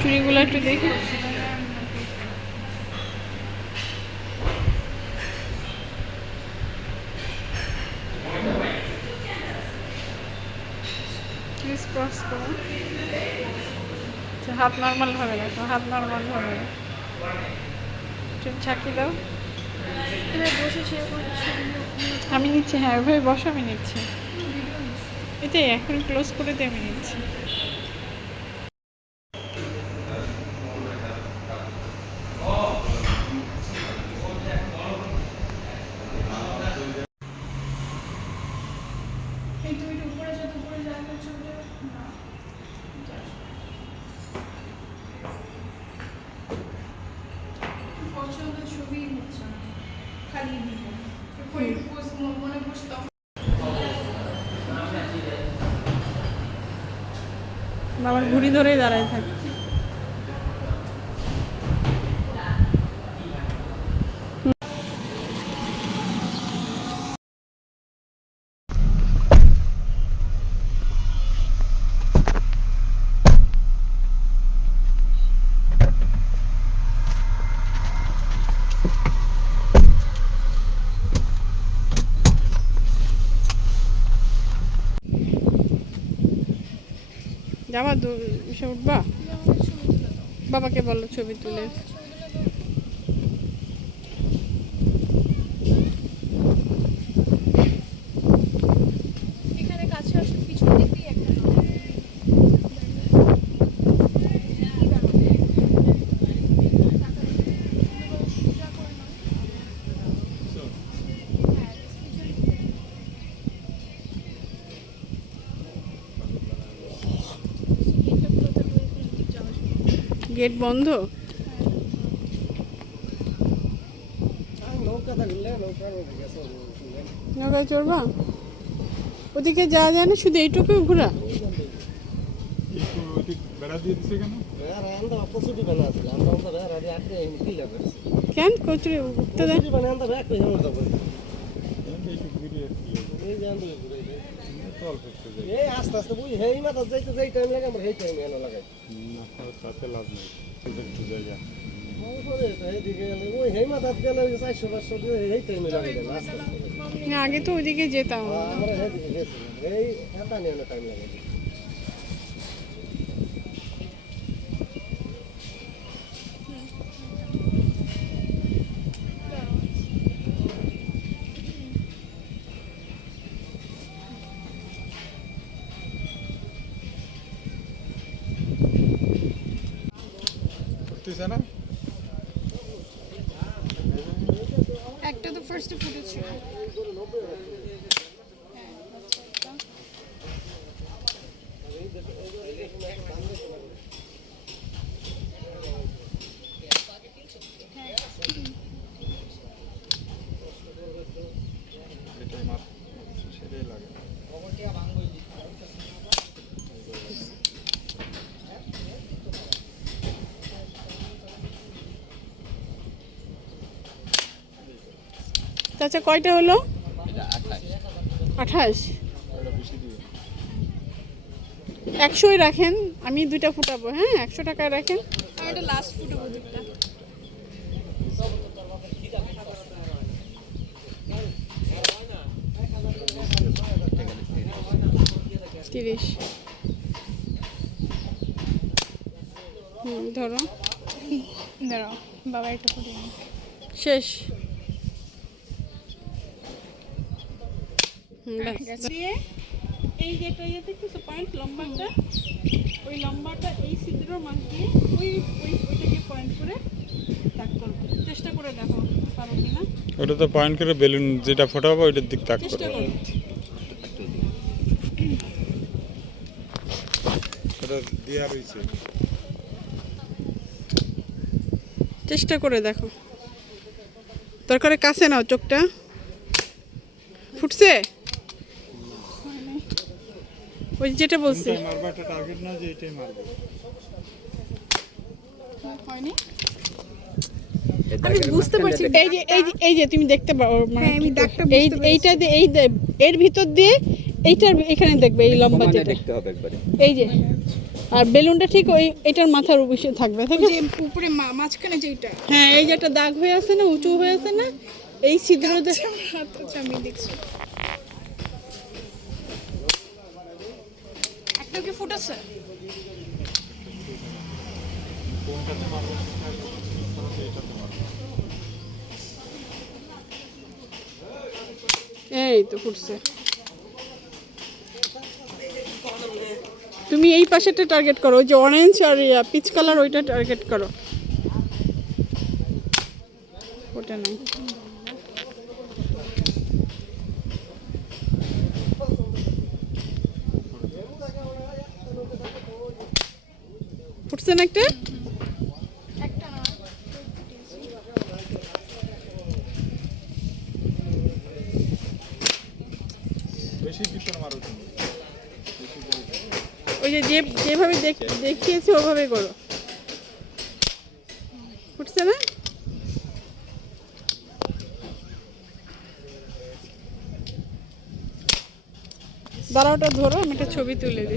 চুড়িগুলো একটু দেখি। ক্রস করো, হাত নর্মাল ভাবে রাখো, হাত নর্মাল ভাবে চুল ছাকি দাও। আমি নিচ্ছি, হ্যাঁ ওইভাবে বসো, আমি নিচ্ছি। এটাই এখন ক্লোজ করে দিয়ে আমি নিচ্ছি। আমার ঘুড়ি ধরেই দাঁড়ায় থাকে। যাবা এসে উঠবা, বাবাকে বলো ছবি তুলে। গেট বন্ধ। নৌকায় চড়বা? ওদিকে যাওয়া যায় না, শুধু এইটুকু ঘোরা। কেন কচুরি উঠতে দেয়? আস্তে আস্তে বুঝি হেই মাথা যাইতে যাই টাইম লাগে, আমরা হেই টাইম এনে লাগাই তাতে লাভ নেই। আগে তো ওইদিকে যেতাম। না একটা তো ফার্স্ট ফুটেজ ছিল। চাচা কয়টা হলো? 28। 100ই রাখেন, আমি 2টা ফুটাবো। হ্যাঁ 100 টাকায় রাখেন। আমি লাস্ট ফুটাবো 2টা। 30। ধরো দাঁড়াও, বাবা এটা ফুটে শেষ। দিয়ে এই যেটা ইয়েতে কিছু পয়েন্ট লম্বাটা, ওই লম্বাটা এই ছিদ্র মাছ দিয়ে ওইটাকে পয়েন্ট করে তাক করবো। চেষ্টা করে দেখো পারো কিনা। ওটা তো পয়েন্ট করে বেলুন যেটা ফোটাবো ওইটার দিক তাক চেষ্টা করবো। ওটা দেয়া রয়েছে, চেষ্টা করে দেখো। দরকারে কাছে নাও চোখটা। ফুটছে? ওই যেটা বলছি মারবা একটা টার্গেট না যে এটাই মারবো। হয়নি। আমি বুঝতে পারছি এই যে তুমি দেখতে পারো মানে আমি দাগটা বুঝতে পারছি এইটা দিয়ে এর ভিতর দিয়ে এইটার এখানে দেখবে এই লম্বা যেটা দেখতে হবে একবারে। এই যে আর বেলুনটা ঠিক ওই এটার মাথার উপরে থাকবে ঠিক আছে উপরে মাঝখানে যেটা হ্যাঁ এই যে একটা দাগ হয়ে আছে না উঁচু হয়ে আছে না এই ছিদ্র দিয়ে আচ্ছা আমি দেখছি একটা কি ফুটেছে এই তো ফুটছে তুমি এই পাশেটা টার্গেট করো ওই যে অরেঞ্জ আর পিচ কালার ওইটা টার্গেট করো ওটা নাই ফুটছে না একটা বেশি ভিতরে মারো তুমি। ওই যে যেভাবে দেখিয়েছি ওভাবে করো ফুটছে না দাঁড়াওটা ধরো আমি একটা ছবি তুলে দিই